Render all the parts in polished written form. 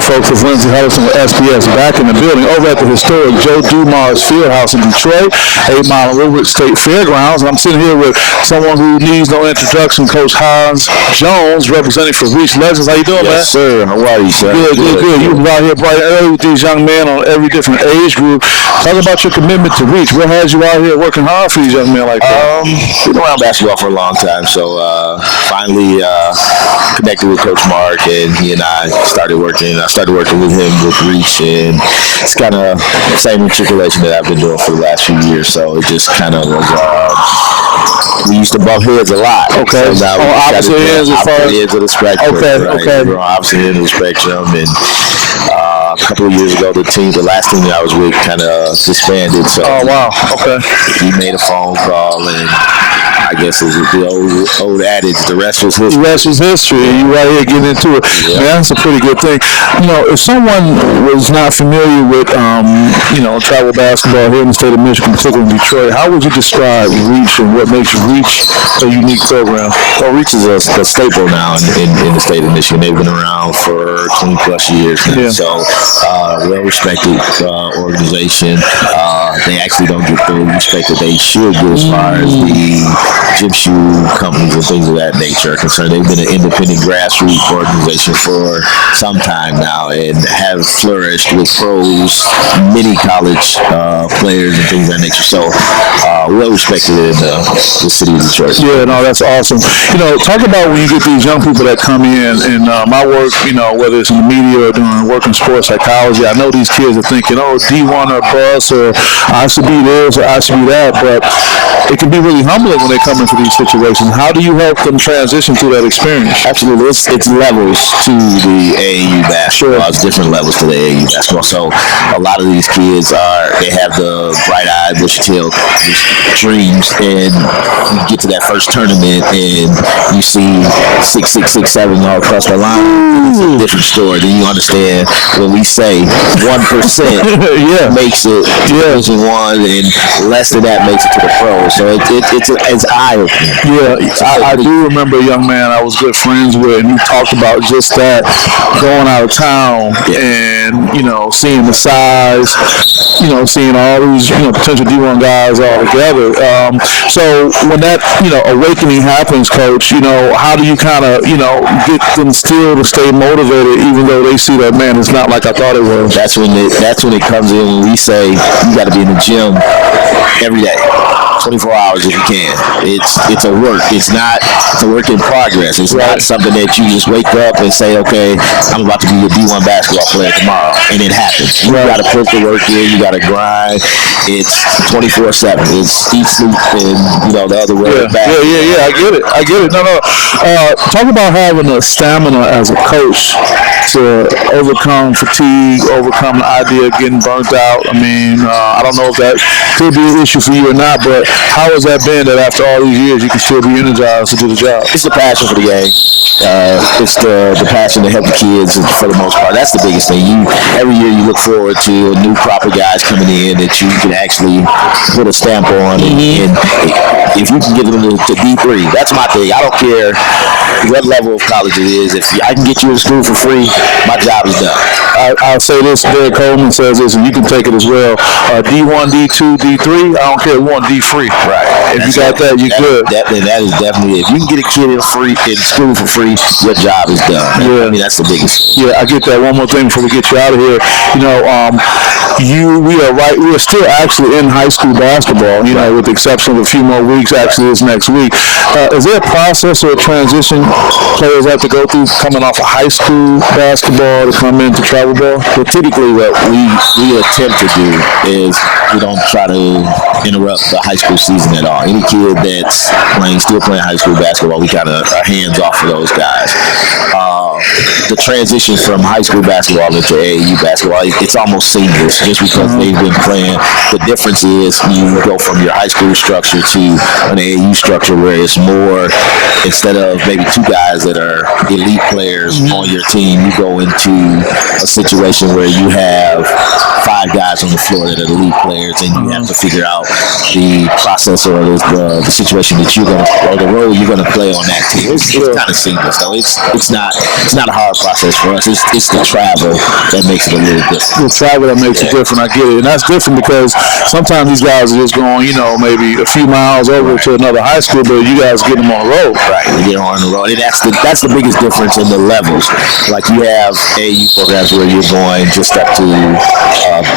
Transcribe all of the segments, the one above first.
Hey folks, it's Lindsey Huddleston with SPS back in the building over at the historic Joe Dumars Fieldhouse in Detroit, 8 Mile River State Fairgrounds. And I'm sitting here with someone who needs no introduction, Coach Hans Jones, representing for R.E.A.C.H Legends. How you doing, man? Yes, sir. How are you, sir? Good. You were out here bright and early with these young men on every different age group. Talk about your commitment to R.E.A.C H. What has you out here working hard for these young men like that? Been around basketball for a long time, so finally connected with Coach Mark, and he and I started working. I started working with him with R.E.A.C H, and it's kind of the same matriculation that I've been doing for the last few years. So it just kind of was. We used to bump heads a lot. Okay. So now opposite ends of the spectrum. Okay. Right? Okay. We're on opposite ends of the spectrum, and a couple of years ago, the last team that I was with, kind of disbanded. So. Oh wow. Okay. He made a phone call, and I guess it's the old adage, the rest was history. The rest was history. You right here getting into it. Yeah. Man, that's a pretty good thing. You know, if someone was not familiar with, travel basketball here in the state of Michigan, particularly in Detroit, how would you describe R.E.A.C H and what makes R.E.A.C H a unique program? Well, R.E.A.C H is a staple now in the state of Michigan. They've been around for 20 plus years now. Yeah. So, well-respected organization. They actually don't get the respect that they should get as far as the gym shoe companies and things of that nature are concerned. They've been an independent grassroots organization for some time now and have flourished with pros, many college players and things of that nature. So well respected in the city of Detroit. Yeah, no, that's awesome. You know, talk about when you get these young people that come in and my work, whether it's in the media or doing work in sports psychology, I know these kids are thinking, D1 or bus, or I should be this or I should be that, but it can be really humbling when they come into these situations. How do you help them transition through that experience? Absolutely. It's levels to the AAU basketball. It's different levels to the AAU basketball. So a lot of these kids they have the bright-eyed, bushy-tailed dreams, and you get to that first tournament and you see 6, 6, 6, 7 all across the line. It's a different story. Then you understand when we say 1% makes it Division I, and less than that makes it to the pros. So it's eye-opening. Yeah, I do remember a young man I was good friends with, and he talked about just that, going out of town and, seeing the size, seeing all these, potential D1 guys all together. So when that, awakening happens, Coach, how do you kind of, get them still to stay motivated even though they see that, man, it's not like I thought it was? That's when it comes in when we say you got to be in the gym every day. 24 hours if you can. It's a work. It's a work in progress. It's not something that you just wake up and say, okay, I'm about to be a D1 basketball player tomorrow, and it happens. You got to put the work in. You got to grind. It's 24/7. It's eat, sleep, and the other way back. Yeah. I get it. No. Talk about having the stamina as a coach to overcome fatigue, overcome the idea of getting burnt out. I mean, I don't know if that could be an issue for you or not, but how has that been that after all these years you can still be energized to do the job? It's the passion for the game. It's the passion to help the kids for the most part. That's the biggest thing. Every year you look forward to a new crop of guys coming in that you can actually put a stamp on. And if you can get them to D3, that's my thing. I don't care what level of college it is. If I can get you to school for free, my job is done. I'll say this, Derek Coleman says this, and you can take it as well. D1, D2, D3, I don't care, we want D free. Right. If you got that, you're good. That is definitely it. If you can get a kid in school for free, your job is done. Yeah. I mean, that's the biggest. Yeah, I get that. One more thing before we get you out of here. We are still actually in high school basketball, with the exception of a few more weeks. Actually, it's next week. Is there a process or a transition players have to go through coming off of high school basketball to come into travel ball? Well, typically what we attempt to do is we don't try to interrupt the high school season at all. Any kid that's still playing high school basketball, we kind of are hands off for those guys. The transition from high school basketball into AAU basketball, it's almost seamless just because they've been playing. The difference is you go from your high school structure to an AAU structure where it's more, instead of maybe 2 guys that are elite players on your team, you go into a situation where you have 5 guys on the floor that are elite players, and you have to figure out the process or the situation that or the role you're going to play on that team. It's kind of seamless though. It's not a hard process for us. It's the travel that makes it a little different. The travel that makes it different. I get it, and that's different because sometimes these guys are just going, maybe a few miles over to another high school, but you guys get them on the road. Right, they get on the road, and that's the biggest difference in the levels. Like you have AAU programs where you're going just up to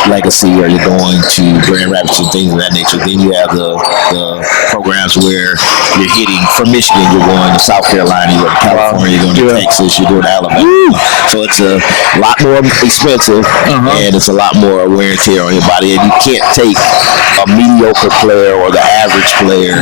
Legacy, or you're going to Grand Rapids and things of that nature. Then you have the programs where you're hitting from Michigan, you're going to South Carolina, you're going to California, you're going to Texas, you're going to Alabama. So it's a lot more expensive, and it's a lot more wear and tear on your body. And you can't take a mediocre player or the average player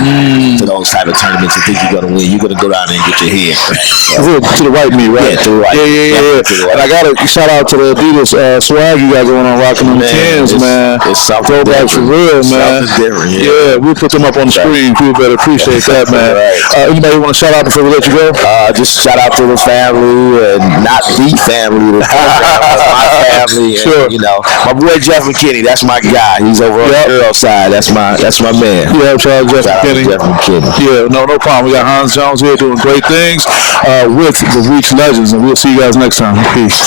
to those type of tournaments and think you're going to win. You're going to go down there and get your head cracked. To the white meat, right? Yeah, to the right. Yeah. And I got to shout out to the Adidas swag you guys going on rocking on the tins, man. It's something throwbacks for real, man. Something different, yeah. We'll put them up on the screen. People better appreciate that, man. Anybody want to shout out before we let you go? Just shout out to the family, and not the family, the program, but my family. Sure. And, my boy Jeff McKinney, that's my guy. He's over on the girl side. That's my man. Yeah, shout out to Jeff McKinney. Yeah, no problem. We got Hans Jones here doing great things with the Week's Legends, and we'll see you guys next time. Peace.